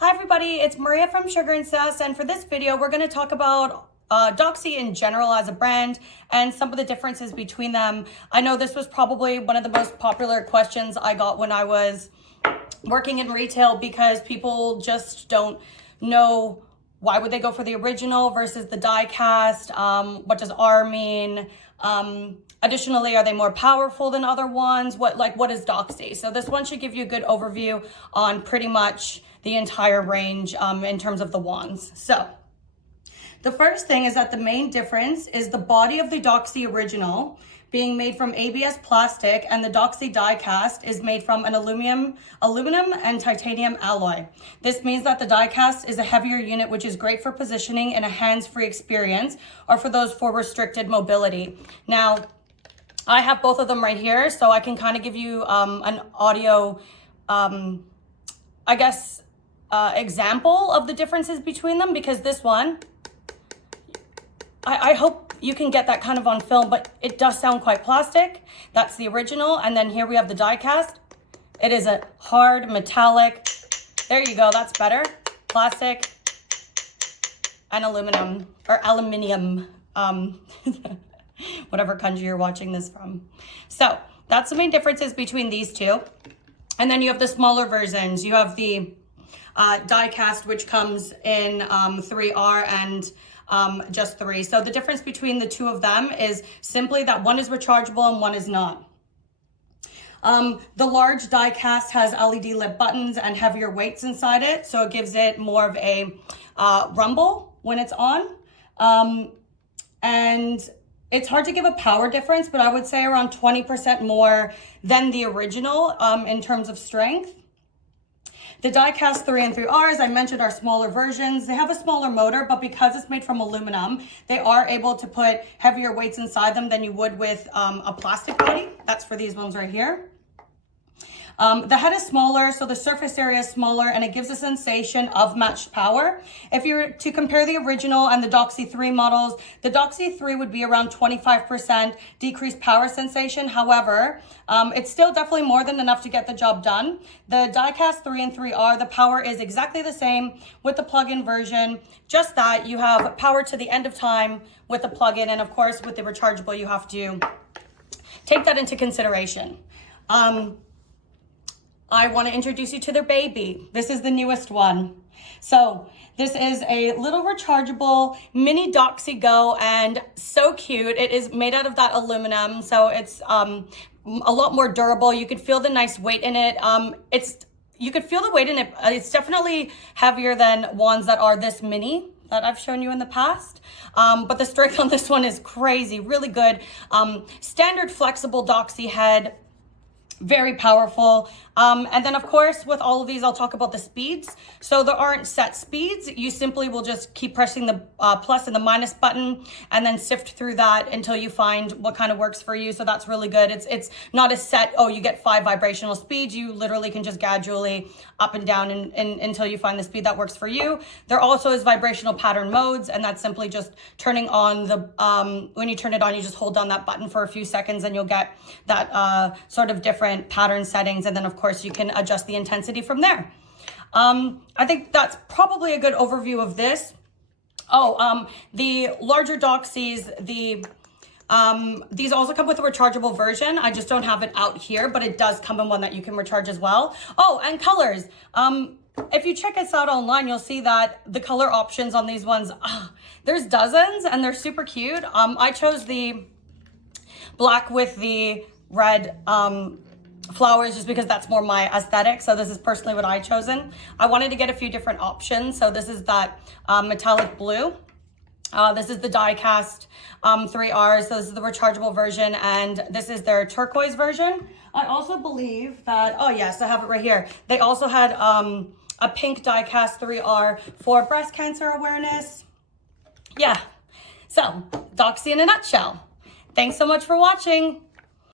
Hi everybody, it's Maria from Sugar and Sass, and for this video we're going to talk about Doxy in general as a brand and some of the differences between them. I know this was probably one of the most popular questions I got when I was working in retail because people just don't know why would they go for the original versus the die cast. What does R mean? Additionally, are they more powerful than other ones? What is Doxy? So this one should give you a good overview on pretty much the entire range in terms of the wands. So the first thing is that the main difference is the body of the Doxy original being made from ABS plastic, and the Doxy die cast is made from an aluminum and titanium alloy. This means that the die cast is a heavier unit, which is great for positioning in a hands-free experience or for those for restricted mobility. Now, I have both of them right here, so I can kind of give you an audio, example of the differences between them, because this one, I hope you can get that kind of on film, but it does sound quite plastic. That's the original. And then here we have the die cast. It is a hard metallic. There you go. That's better. Plastic and aluminum or aluminium. Whatever country you're watching this from. So that's the main differences between these two. And then you have the smaller versions. You have the die cast, which comes in 3R and just 3. So the difference between the two of them is simply that one is rechargeable and one is not. The large die cast has LED lit buttons and heavier weights inside it, so it gives it more of a rumble when it's on. And it's hard to give a power difference, but I would say around 20% more than the original in terms of strength. The die-cast 3 and 3R, as I mentioned, are smaller versions. They have a smaller motor, but because it's made from aluminum, they are able to put heavier weights inside them than you would with a plastic body. That's for these ones right here. The head is smaller, so the surface area is smaller, and it gives a sensation of matched power. If you were to compare the original and the Doxy 3 models, the Doxy 3 would be around 25% decreased power sensation. However, it's still definitely more than enough to get the job done. The die-cast 3 and 3R, the power is exactly the same with the plug-in version, just that you have power to the end of time with the plug-in, and of course with the rechargeable you have to take that into consideration. I want to introduce you to their baby. This is the newest one. So this is a little rechargeable mini Doxy Go, and so cute. It is made out of that aluminum, so it's a lot more durable. You could feel the nice weight in it. You could feel the weight in it. It's definitely heavier than ones that are this mini that I've shown you in the past. But the strength on this one is crazy, really good. Standard flexible Doxy head. Very powerful. And then of course with all of these I'll talk about the speeds. So there aren't set speeds. You simply will just keep pressing the plus and the minus button and then sift through that until you find what kind of works for you. So that's really good. It's not a set, oh, you get 5 vibrational speeds. You literally can just gradually up and down until you find the speed that works for you. There also is vibrational pattern modes, and that's simply just turning on the when you turn it on, you just hold down that button for a few seconds and you'll get that sort of different pattern settings, and then of course you can adjust the intensity from there. I think that's probably a good overview of this. The larger Doxys, these also come with a rechargeable version. I just don't have it out here, but it does come in one that you can recharge as well. Oh, and colors. If you check us out online, you'll see that the color options on these ones, there's dozens and they're super cute. I chose the black with the red flowers just because that's more my aesthetic. So this is personally what I chosen. I wanted to get a few different options. So this is that metallic blue. This is the die cast 3R. So this is the rechargeable version, and this is their turquoise version. I also believe that, oh yes, I have it right here. They also had a pink die cast 3R for breast cancer awareness. Yeah, so Doxy in a nutshell. Thanks so much for watching.